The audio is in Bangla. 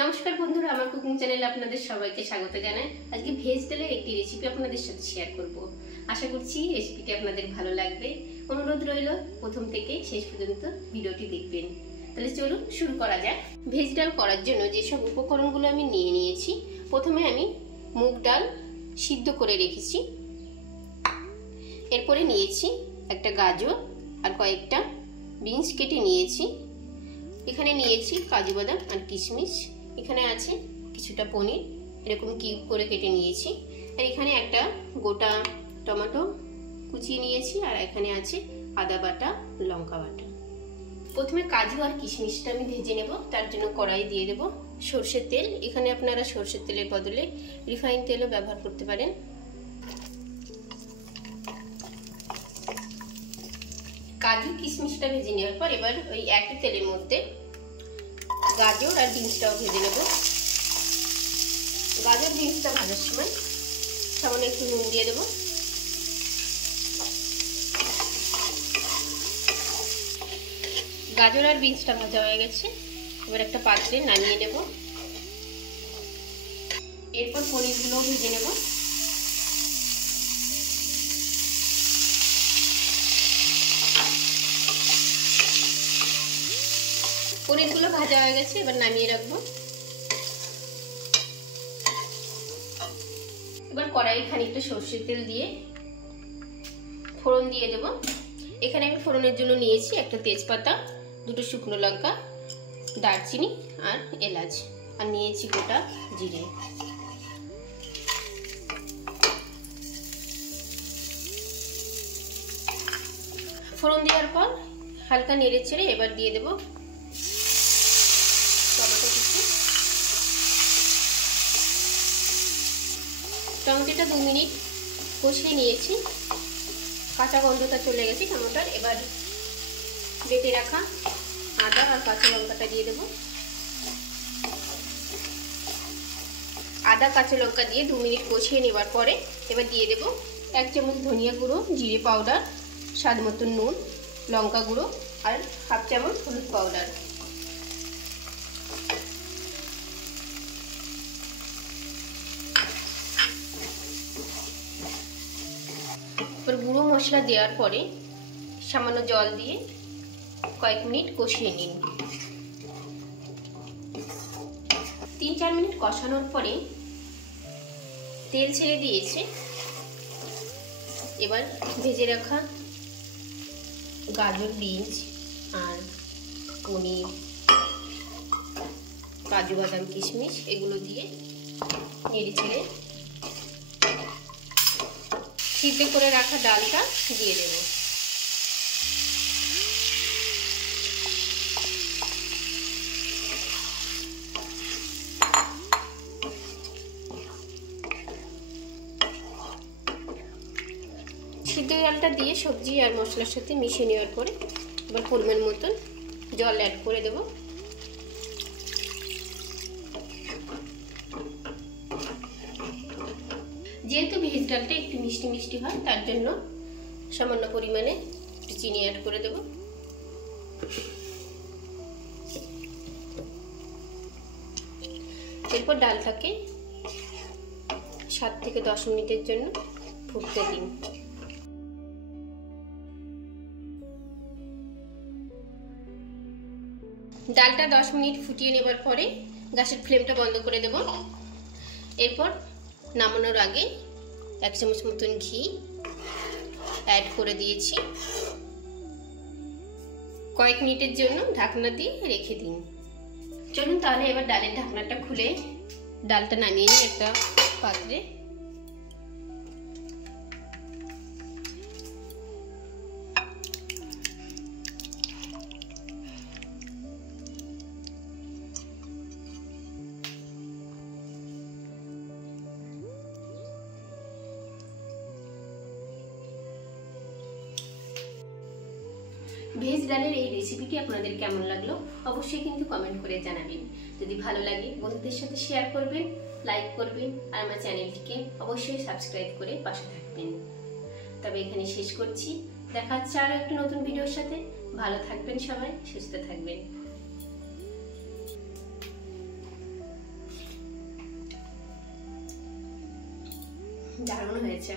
নমস্কার বন্ধুরা, আমার কুকিং চ্যানেলে আপনাদের সবাইকে স্বাগত জানাই। আজকে ভেজ ডালের একটি রেসিপি আপনাদের সাথে শেয়ার করব। আশা করছি রেসিপিটি আপনাদের ভালো লাগবে। অনুরোধ রইল প্রথম থেকে শেষ পর্যন্ত ভিডিওটি দেখবেন। তাহলে চলুন শুরু করা যাক। ভেজ ডাল করার জন্য যেসব উপকরণগুলো আমি নিয়ে নিয়েছি, প্রথমে আমি মুগ ডাল সিদ্ধ করে রেখেছি। এরপরে নিয়েছি একটা গাজর আর কয়েকটা বিনস কেটে নিয়েছি। এখানে নিয়েছি কাজু বাদাম আর কিশমিশ। এখানে আছে কিছুটা পনির, এরকম কিউব করে কেটে নিয়েছি। আর এখানে একটা গোটা টমেটো কুচিয়ে নিয়েছি। আর এখানে আছে আদা বাটা, লঙ্কা বাটা। প্রথমে কাজু আর কিশমিশটা আমি ভেজে নেব। তার জন্য কড়াই দিয়ে দেব সরষের তেল। এখানে আপনারা সরষের তেলের বদলে রিফাইন তেলও ব্যবহার করতে পারেন। কাজু কিশমিশটা ভেজে নেওয়ার পর এবার ওই একই তেলের মধ্যে গাজর আর বিনসটাও ভেজে নেব। গাজর বিনসটা ভাজার সময় সামান্য একটু নুন দিয়ে দেবো। গাজর আর বিনসটা ভাজা হয়ে গেছে, এবার একটা পাত্রে নামিয়ে নেব। এরপর পনিরগুলোও ভেজে নেব। পনিরগুলো ভাজা হয়ে গেছে, এবার নামিয়ে রাখবো। এবার কড়াই খানিকটা সরষের তেল দিয়ে ফোড়ন দিয়ে দেব। এখানে আমি ফোড়নের জন্য নিয়েছি একটা তেজপাতা, দুটো শুকনো লঙ্কা, দারচিনি আর এলাচ, আর নিয়েছি গোটা জিরে। ফোড়ন দেওয়ার পর হালকা নেড়ে চেড়ে এবার দিয়ে দেব টমেটো কুচি। টমেটোটা 2 মিনিট কষিয়ে নিয়েছি, কাঁচা গন্ধটা চলে গেছে টমেটোর। এবার বেটে রাখা আদা আর কাঁচা লঙ্কাটা দিয়ে দেব। আদা কাঁচা লঙ্কা দিয়ে 2 মিনিট কষিয়ে নেবার পরে এবার দিয়ে দেব 1 চামচ ধনিয়া গুঁড়ো, জিরে পাউডার, স্বাদ মতো নুন, লঙ্কা গুঁড়ো আর 1/2 চামচ হলুদ পাউডার। এবার গুঁড়ো মশলা দেওয়ার পরে সামান্য জল দিয়ে কয়েক মিনিট কষিয়ে নিন। 3-4 মিনিট কষানোর পরে তেল ছেড়ে দিয়েছে। এবার ভেজে রাখা গাজর, বিনস আর পনির, কাজু বাদাম, কিশমিশ এগুলো দিয়ে নেড়ে ছেড়ে সিদ্ধ করে রাখা ডালটা দিয়ে দেব। সিদ্ধ ডালটা দিয়ে সবজি আর মশলার সাথে মিশিয়ে নেওয়ার পরে এবার পরিমাণ মতন জল অ্যাড করে দেব। যেহেতু ভেজ ডালটা একটু মিষ্টি মিষ্টি হয়, তার জন্য সামান্য পরিমাণে চিনি অ্যাড করে দেব। এরপর ডালটাকে 7 থেকে 10 মিনিটের জন্য ফুটতে দিন। ডালটা 10 মিনিট ফুটিয়ে নেবার পরে গ্যাসের ফ্লেমটা বন্ধ করে দেব। এরপর নামানোর আগে 1 চামচ মতন ঘি অ্যাড করে দিয়েছি। কয়েক মিনিটের জন্য ঢাকনা দিয়ে রেখে দিন। চলুন তাহলে এবার ডালের ঢাকনাটা খুলে ডালটা নামিয়ে নিই একটা পাত্রে। ভেজ ডালের এই রেসিপিটি আপনাদের কেমন লাগলো অবশ্যই কিন্তু কমেন্ট করে জানাবেন। যদি ভালো লাগে বন্ধুদের সাথে শেয়ার করবেন, লাইক করবেন আর আমার চ্যানেলটিকে অবশ্যই সাবস্ক্রাইব করে পাশে থাকবেন। তবে এখানে শেষ করছি। দেখা হচ্ছে আরো একটা নতুন ভিডিওর সাথে। ভালো থাকবেন সবাই, সুস্থ থাকবেন। দারুণ হয়েছে।